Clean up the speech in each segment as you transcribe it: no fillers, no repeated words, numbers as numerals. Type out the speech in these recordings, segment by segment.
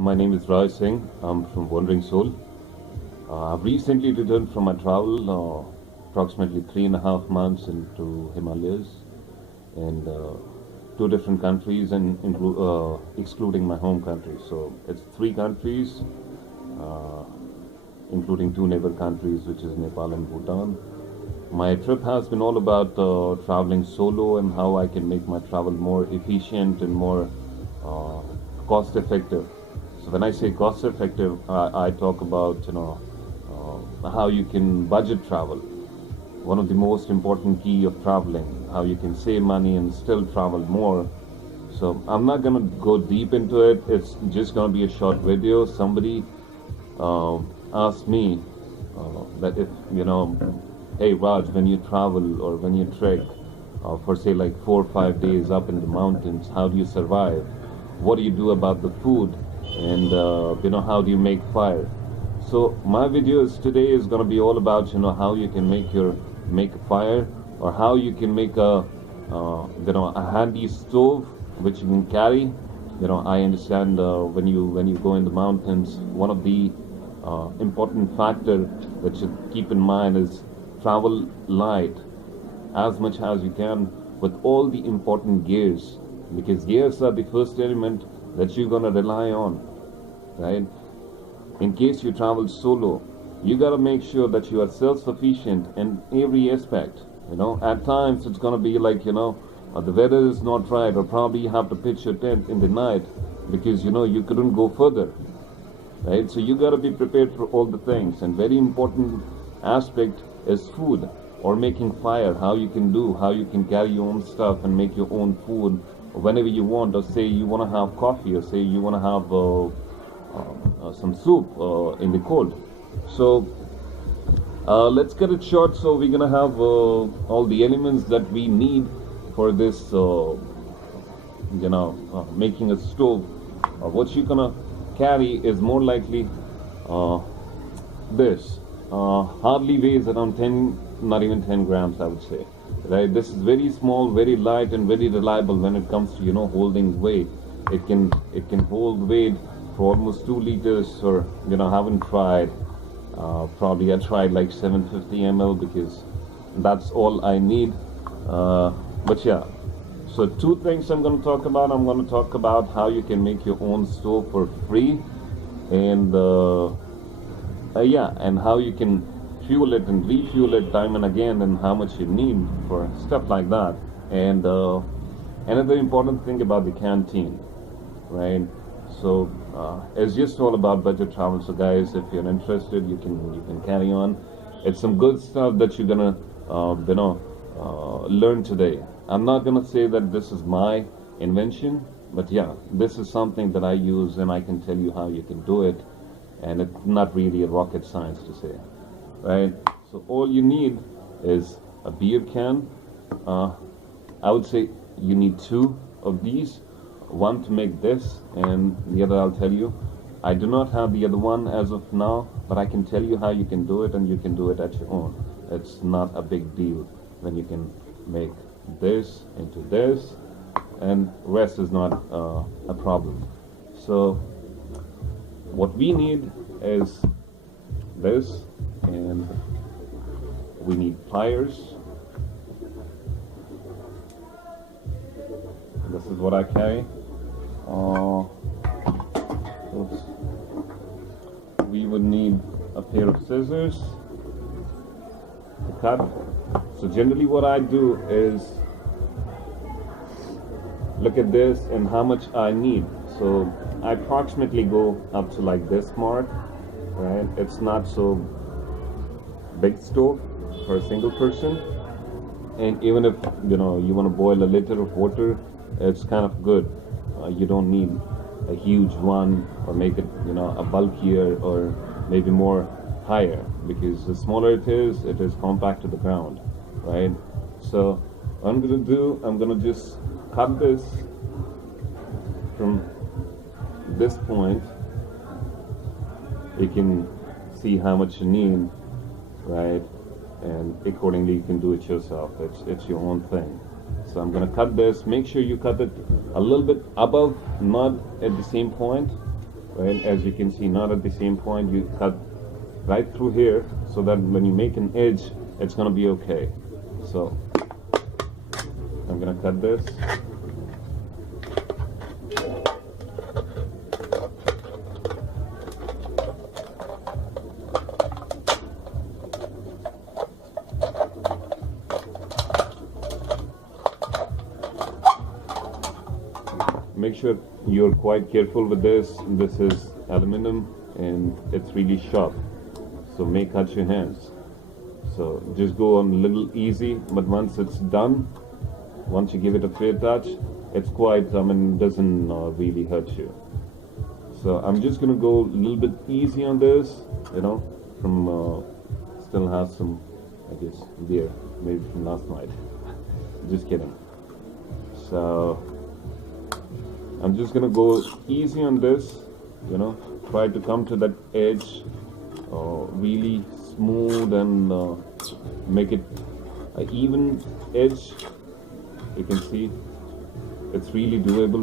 My name is Raj Singh. I'm from Wandering Soul. I've recently returned from my travel, approximately 3.5 months into Himalayas and two different countries, and excluding my home country. So it's three countries, uh, including two neighbor countries, which is Nepal and Bhutan. My trip has been all about traveling solo and how I can make my travel more efficient and more uh, cost effective. So when I say cost effective, I talk about how you can budget travel. One of the most important key of traveling, how you can save money and still travel more. So I'm not gonna go deep into it. It's just gonna be a short video. Somebody uh, asked me that if hey Raj, when you travel or when you trek for say like 4 or 5 days up in the mountains, how do you survive? What do you do about the food? And how do you make fire? So my videos today is going to be all about how you can make a fire, or how you can make a handy stove which you can carry. I understand when you go in the mountains, one of the important factor that you keep in mind is travel light as much as you can with all the important gears, because gears are the first element that you're gonna rely on, right? In case you travel solo, you gotta make sure that you are self-sufficient in every aspect. At times it's gonna be like the weather is not right, or probably you have to pitch your tent in the night because you couldn't go further, right? So you gotta be prepared for all the things. And very important aspect is food, or making fire. How you can carry your own stuff and make your own food whenever you want, or say you want to have coffee, or say you want to have some soup in the cold. So let's get it short. So we're gonna have all the elements that we need for this making a stove. What you're gonna carry is more likely this hardly weighs around 10, not even 10 grams, I would say, right? This is very small, very light, and very reliable when it comes to holding weight. It can hold weight for almost 2 liters, or haven't tried, probably I tried like 750 ml because that's all I need. But yeah, so two things I'm going to talk about. I'm going to talk about how you can make your own stove for free, and and how you can fuel it and refuel it time and again, and how much you need for stuff like that. And another important thing about the canteen, right? So it's just all about budget travel. So guys, if you're interested, you can carry on. It's some good stuff that you're gonna learn today. I'm not gonna say that this is my invention, but yeah, this is something that I use, and I can tell you how you can do it. And it's not really a rocket science to say, right? So all you need is a beer can. I would say you need two of these, one to make this, and the other I'll tell you. I do not have the other one as of now, but I can tell you how you can do it, and you can do it at your own. It's not a big deal when you can make this into this, and rest is not a problem. So what we need is this, and we need pliers. This is what I carry. We would need a pair of scissors to cut. So generally what I do is look at this and how much I need. So I approximately go up to like this mark, right? It's not so big stove for a single person, and even if you want to boil a liter of water, it's kind of good. You don't need a huge one, or make it a bulkier, or maybe more higher, because the smaller it is compact to the ground, right? So what I'm gonna do, I'm gonna just cut this from this point. You can see how much you need, right? And accordingly you can do it yourself. It's your own thing. So I'm gonna cut this. Make sure you cut it a little bit above, not at the same point, right? As you can see, not at the same point. You cut right through here so that when you make an edge, it's gonna be okay. So I'm gonna cut this. Make sure you're quite careful with this. This is aluminum and it's really sharp, so may cut your hands. So just go on a little easy, but once it's done, once you give it a fair touch, it's quite, doesn't really hurt you. So I'm just gonna go a little bit easy on this, from still has some, I guess, beer, maybe from last night. Just kidding. So I'm just gonna go easy on this, try to come to that edge, really smooth and make it an even edge. You can see it's really doable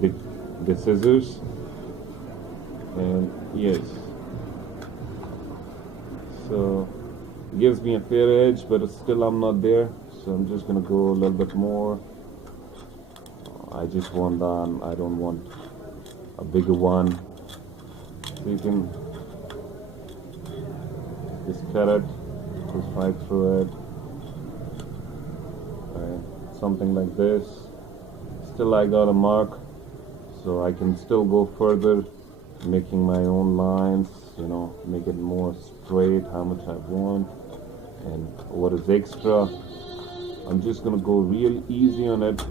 with the scissors, and yes, so it gives me a fair edge, but still I'm not there, so I'm just gonna go a little bit more. I just want that. I don't want a bigger one. So you can just cut it, just right through it. Right. Something like this. Still I got a mark, so I can still go further, making my own lines, make it more straight, how much I want, and what is extra. I'm just gonna go real easy on it.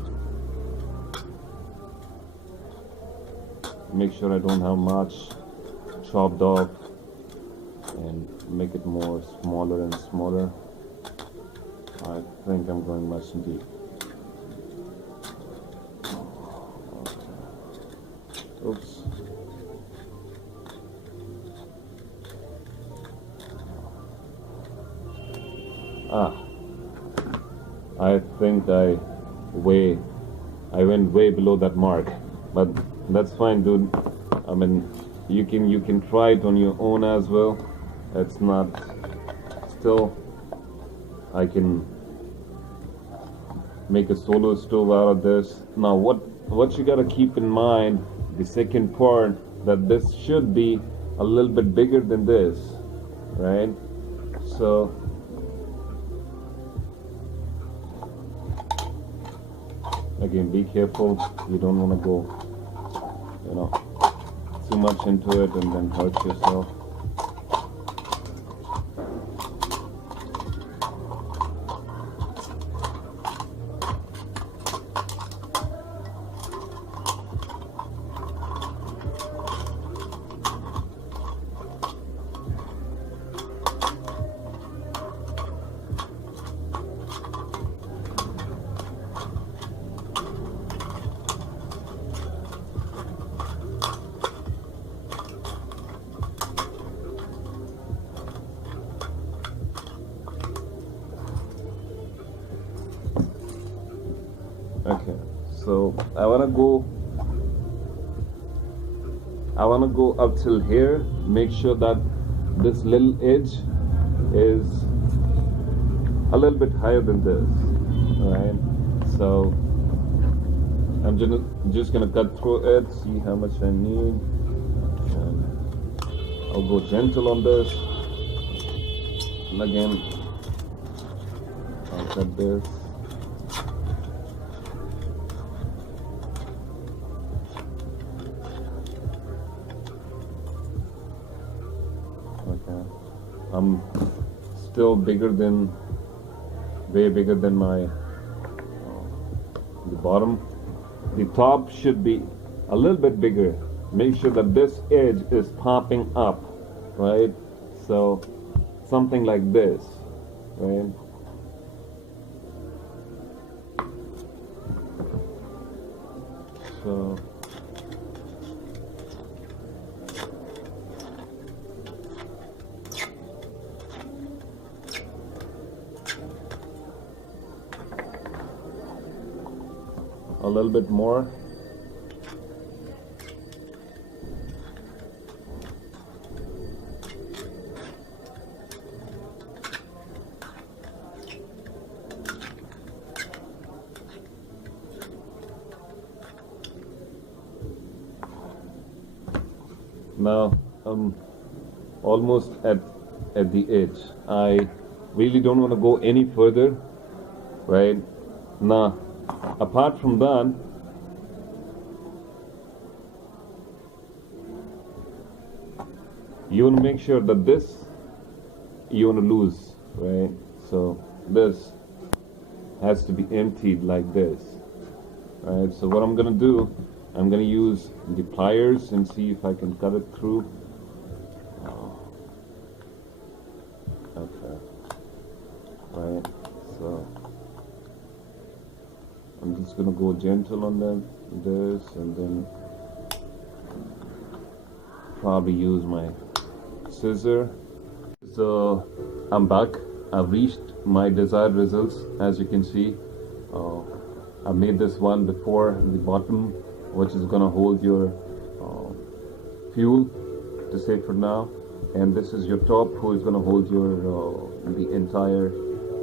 Make sure I don't have much chopped off and make it more smaller and smaller. I think I'm going much deep. Oops. I think I went way below that mark, but that's fine, dude. You can try it on your own as well. It's not, still I can make a solo stove out of this. Now what you gotta keep in mind, the second part, that this should be a little bit bigger than this, right? So again, be careful. You don't want to go too much into it and then hurt yourself. Okay, so I wanna go up till here. Make sure that this little edge is a little bit higher than this. Alright, so I'm just gonna cut through it, see how much I need, and I'll go gentle on this. And again, I'll cut this. Okay, I'm still way bigger than my the bottom. The top should be a little bit bigger. Make sure that this edge is popping up, right? So something like this, right? So a little bit more. Now I'm almost at the edge. I really don't want to go any further, right? Now, apart from that, you want to make sure that this you want to lose, right? So this has to be emptied like this, right? So what I'm gonna do, I'm gonna use the pliers and see if I can cut it through. Okay, right. So I'm just gonna go gentle on this, and then probably use my scissor. So I'm back. I've reached my desired results. As you can see, uh, I made this one before the bottom, which is gonna hold your fuel to say for now, and this is your top, who is gonna hold your the entire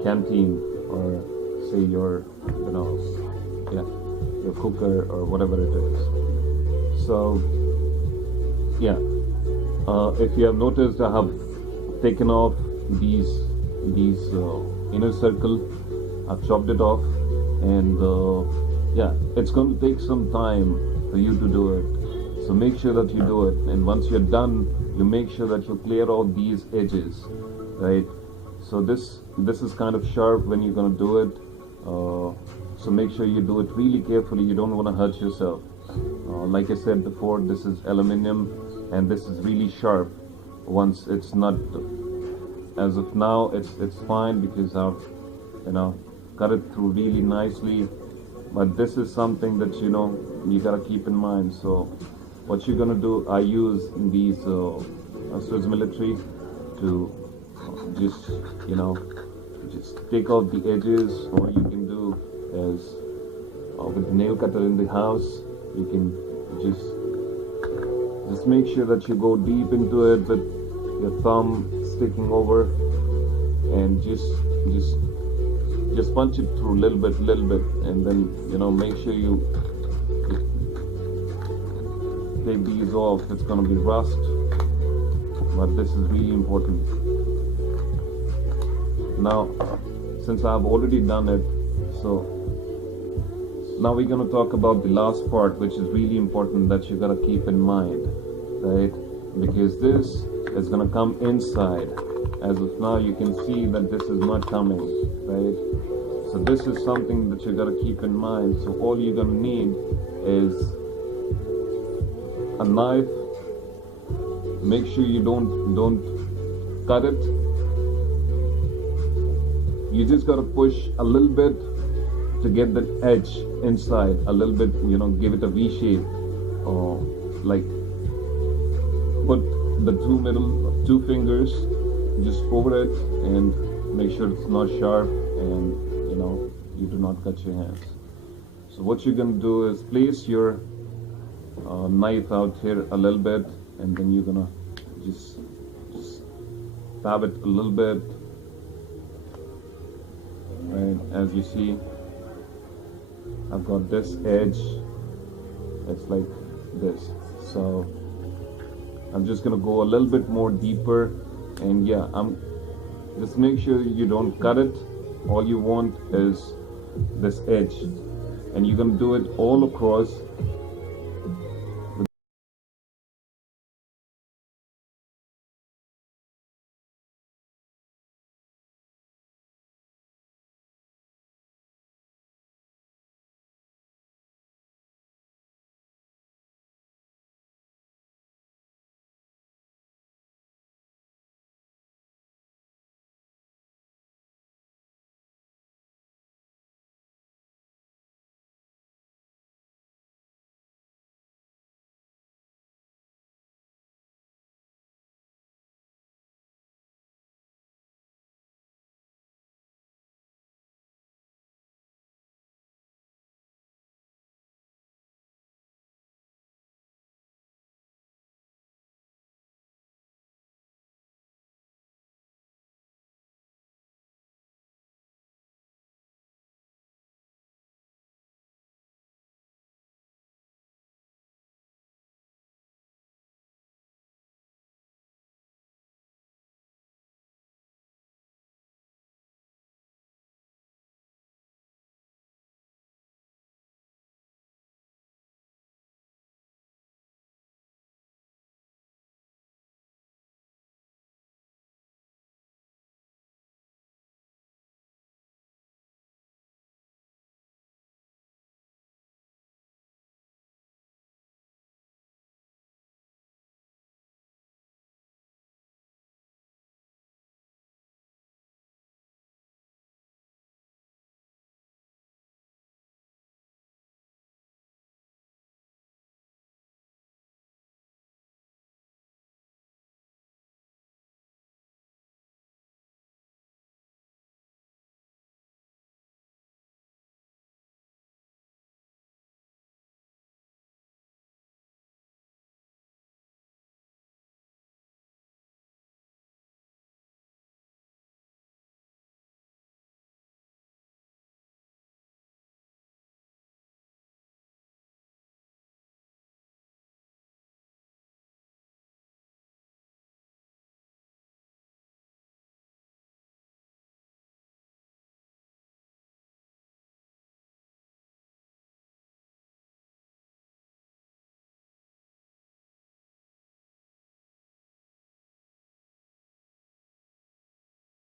canteen, or say your, you know, yeah, your cooker or whatever it is. So yeah, if you have noticed, I have taken off these inner circle. I've chopped it off, and yeah, it's going to take some time for you to do it. So make sure that you do it, and once you're done, you make sure that you clear all these edges, right? So this is kind of sharp when you're going to do it. So make sure you do it really carefully. You don't want to hurt yourself. Like I said before, this is aluminum, and this is really sharp. Once it's not, as of now, it's fine because I've, you know, cut it through really nicely. But this is something that, you know, you gotta keep in mind. So what you're gonna do, I use these Swiss military to just, you know, just take out the edges. Or you can do is, with the nail cutter in the house, you can just make sure that you go deep into it with your thumb sticking over, and just punch it through a little bit, and then, you know, make sure you take these off. It's gonna be rust, but this is really important. Now, since I've already done it, so now we're gonna talk about the last part, which is really important that you gotta keep in mind, right? Because this is gonna come inside. As of now, you can see that this is not coming, right? So this is something that you gotta keep in mind. So all you're gonna need is a knife. Make sure you don't cut it. You just gotta push a little bit to get that edge inside a little bit, you know, give it a V shape, or like put the two fingers just over it, and make sure it's not sharp, and, you know, you do not cut your hands. So what you're gonna do is place your knife out here a little bit, and then you're gonna just stab it a little bit, right? As you see, I've got this edge, it's like this. So I'm just gonna go a little bit more deeper, and yeah, just make sure you don't cut it. All you want is this edge, and you're gonna do it all across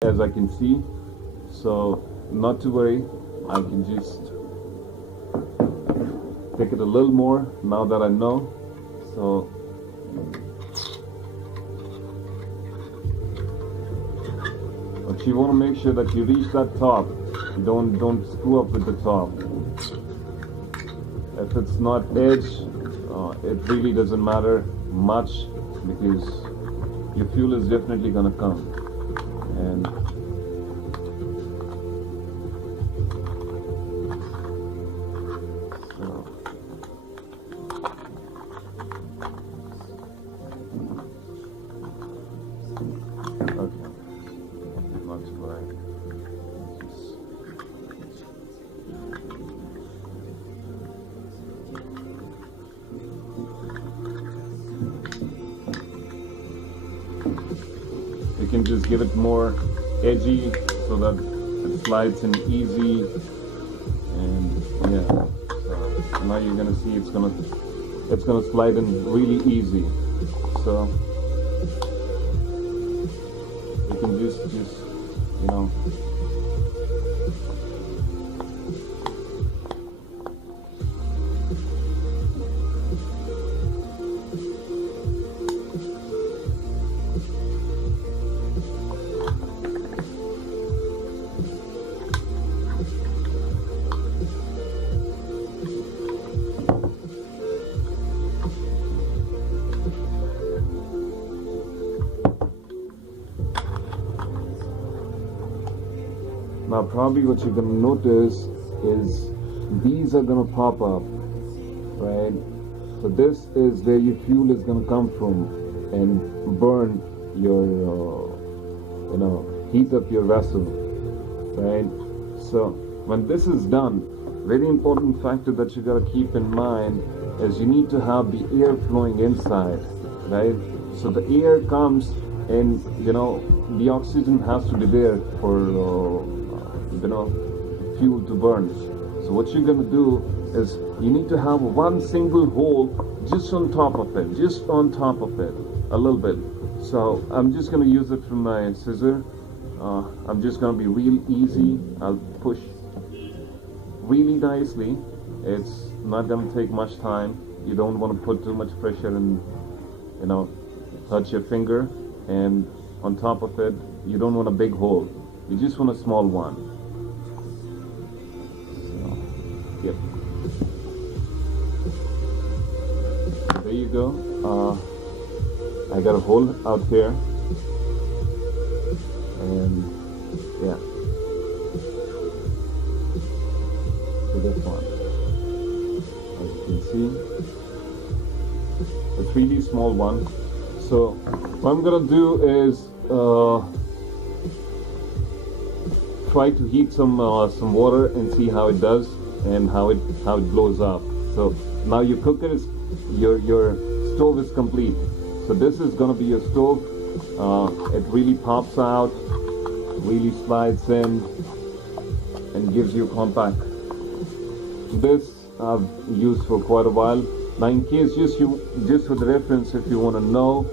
as I can see. So not to worry, I can just take it a little more now that I know. So but you want to make sure that you reach that top. You don't screw up with the top. If it's not edge, it really doesn't matter much, because your fuel is definitely gonna come. And so okay, not to worry. You can just give it more edgy so that it slides in easy, and yeah, so now you're gonna see it's gonna slide in really easy. So you can just you know, now probably what you're gonna notice is these are gonna pop up, right? So this is where your fuel is gonna come from and burn your, you know, heat up your vessel, right? So when this is done, very important factor that you gotta keep in mind is you need to have the air flowing inside, right? So the air comes and, you know, the oxygen has to be there for you know, fuel to burn. So what you're gonna do is you need to have one single hole just on top of it, a little bit. So I'm just gonna use it from my scissor. I'm just gonna be real easy. I'll push really nicely. It's not gonna take much time. You don't want to put too much pressure and, you know, touch your finger. And on top of it, you don't want a big hole. You just want a small one. Yep. There you go. I got a hole out here, and yeah, so this one, as you can see, a really small one. So what I'm gonna do is try to heat some water and see how it does and how it blows up. So now your cooker is, your stove is complete. So this is gonna be your stove. It really pops out, really slides in, and gives you compact. This I've used for quite a while. Now, in case just for the reference, if you want to know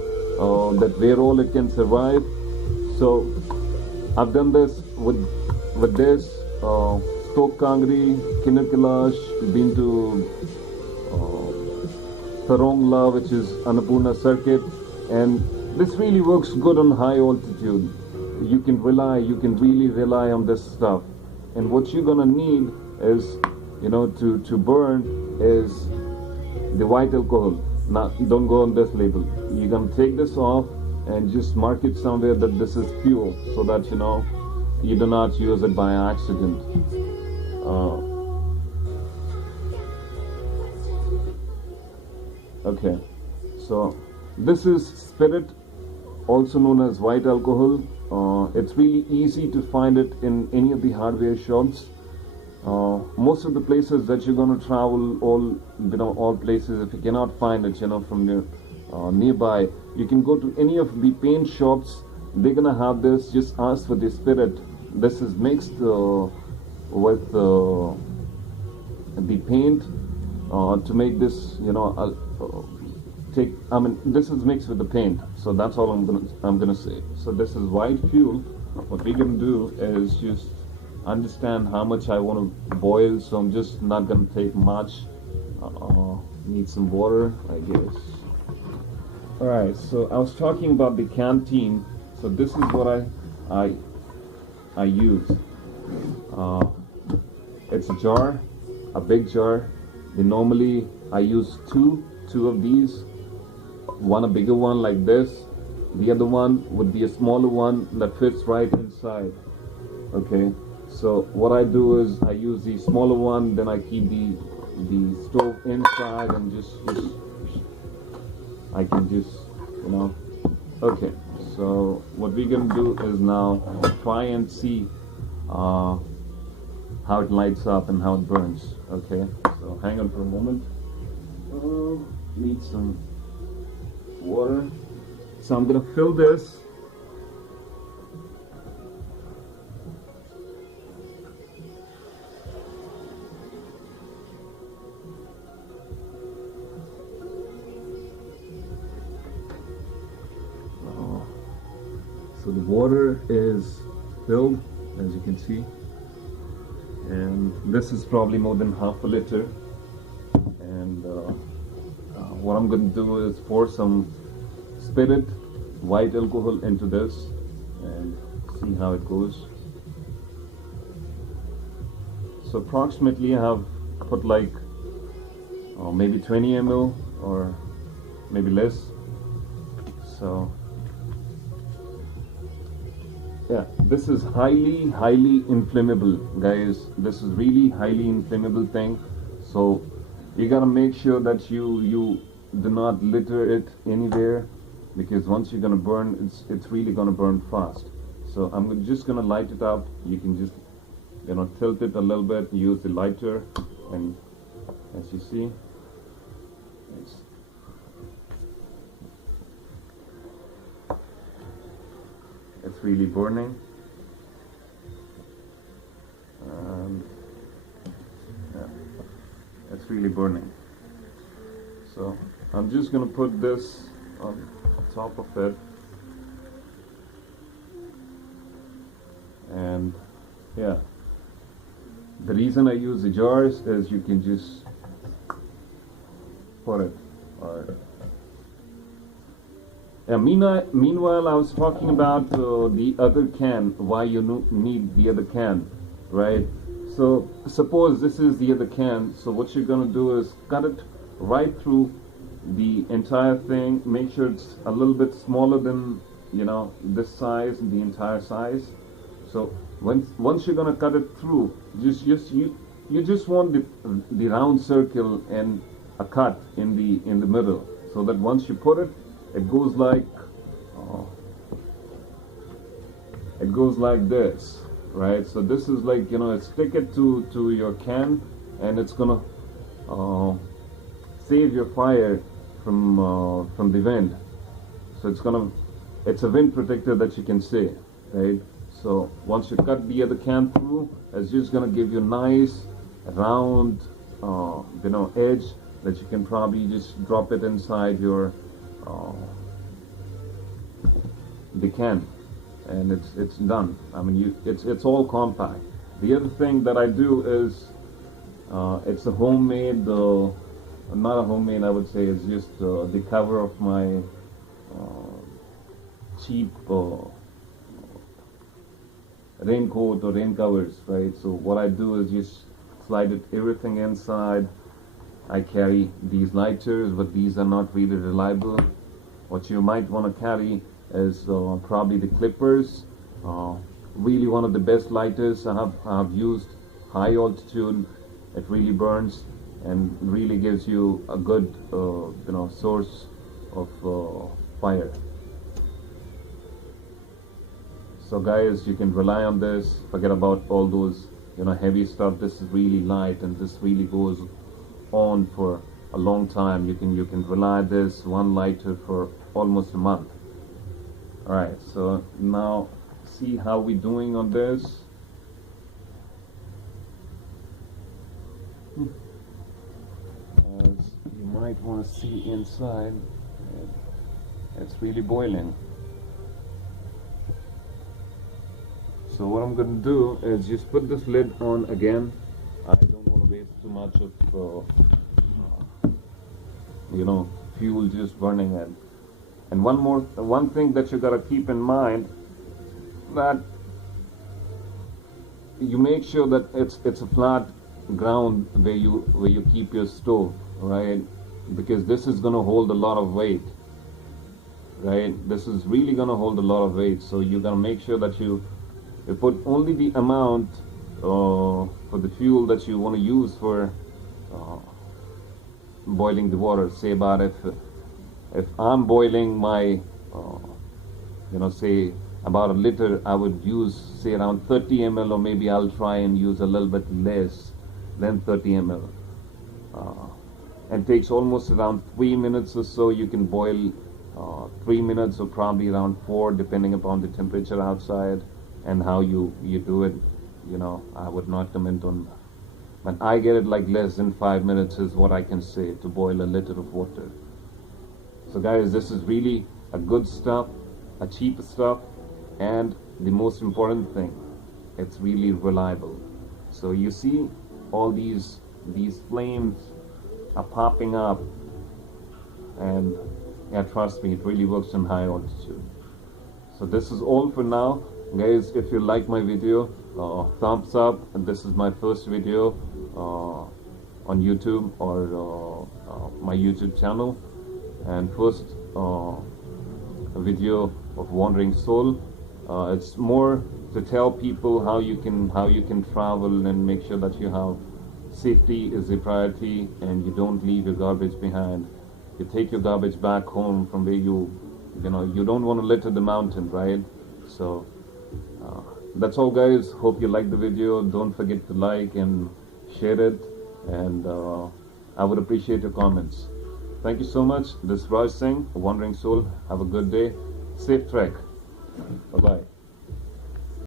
that where all it can survive, so I've done this with this. Stoke Kangri, Kinnar Kailash, been to Tarongla, which is Annapurna circuit, and this really works good on high altitude. You can really rely on this stuff. And what you're gonna need is, you know, to burn is the white alcohol. Now, don't go on this label. You're gonna take this off and just mark it somewhere that this is fuel, so that, you know, you do not use it by accident. Okay, so this is spirit, also known as white alcohol. It's really easy to find it in any of the hardware shops. Most of the places that you're going to travel, all places, if you cannot find it, you know, from nearby, you can go to any of the paint shops. They're gonna have this. Just ask for the spirit. This is mixed with the paint to make this, you know, this is mixed with the paint. So that's all I'm gonna say. So this is white fuel. what we're gonna do is just understand how much I want to boil, so I'm just not gonna take much. Need some water, I guess. Alright, so I was talking about the canteen. So this is what I use. Uh, it's a jar, a big jar. Normally I use two of these. One a bigger one like this. The other one would be a smaller one that fits right inside. Okay. So what I do is I use the smaller one, then I keep the stove inside and just I can just, you know. Okay, so what we're gonna do is now try and see how it lights up and how it burns. Okay, so hang on for a moment. Need some water. So I'm gonna fill this. So the water is filled, as you can see, and this is probably more than half a liter. And what I'm going to do is pour some spirit, white alcohol into this and see how it goes. So approximately I have put like maybe 20 ml or maybe less. So yeah, this is highly inflammable, guys. This is really highly inflammable thing. So you gotta make sure that you do not litter it anywhere, because once you're gonna burn, it's really gonna burn fast. So I'm just gonna light it up. You can just, you know, tilt it a little bit, use the lighter, and as you see, it's really burning. Yeah, it's really burning. So I'm just gonna put this on top of it, and yeah, the reason I use the jars is you can just put it. Or yeah, meanwhile, I was talking about the other can, why you need the other can, right? So suppose this is the other can, so what you're going to do is cut it right through the entire thing. Make sure it's a little bit smaller than, you know, this size, the entire size. So once you're going to cut it through, you just want the round circle and a cut in the middle, so that once you put it, it goes like this, right? So this is like, you know, stick it to your can, and it's gonna save your fire from the wind. So it's a wind protector that you can see, right? So once you cut the other can through, it's just gonna give you nice round you know, edge that you can probably just drop it inside your the can, and it's done. I mean, it's all compact. The other thing that I do is it's a homemade, not a homemade, I would say, it's just the cover of my cheap raincoat or rain covers, right? So what I do is just slide it everything inside. I carry these lighters, but these are not really reliable. What you might want to carry is probably the clippers. Really one of the best lighters I have used. High altitude, it really burns and really gives you a good you know, source of fire. So guys, you can rely on this. Forget about all those, you know, heavy stuff. This is really light, and this really goes on for a long time. You can rely this one lighter for almost a month. All right, so now see how we're doing on this. As you might want to see inside, it's really boiling. So what I'm going to do is just put this lid on again. I don't want to waste too much of fuel just burning it. And one thing that you gotta keep in mind, that you make sure that it's a flat ground where you keep your stove, right? Because this is gonna hold a lot of weight, right? This is really gonna hold a lot of weight. So you gotta make sure that you put only the amount for the fuel that you want to use for boiling the water. Say about if I'm boiling my say about a liter, I would use say around 30 ml, or maybe I'll try and use a little bit less than 30 ml. And takes almost around 3 minutes or so. You can boil 3 minutes or probably around 4, depending upon the temperature outside and how you do it. I would not comment on that. But I get it like less than 5 minutes is what I can say to boil a liter of water. So guys, this is really a good stuff, a cheap stuff, and the most important thing, it's really reliable. So you see all these flames are popping up, and yeah, trust me, it really works in high altitude. So this is all for now. Guys, if you like my video, thumbs up. And this is my first video on YouTube, or my YouTube channel, and first video of Wandering Soul. It's more to tell people how you can travel and make sure that you have safety is a priority, and you don't leave your garbage behind. You take your garbage back home from where you don't want to litter the mountain, right? So that's all, guys. Hope you liked the video. Don't forget to like and share it, and I would appreciate your comments. Thank you so much. This is Raj Singh, Wandering Soul. Have a good day. Safe trek. Bye-bye.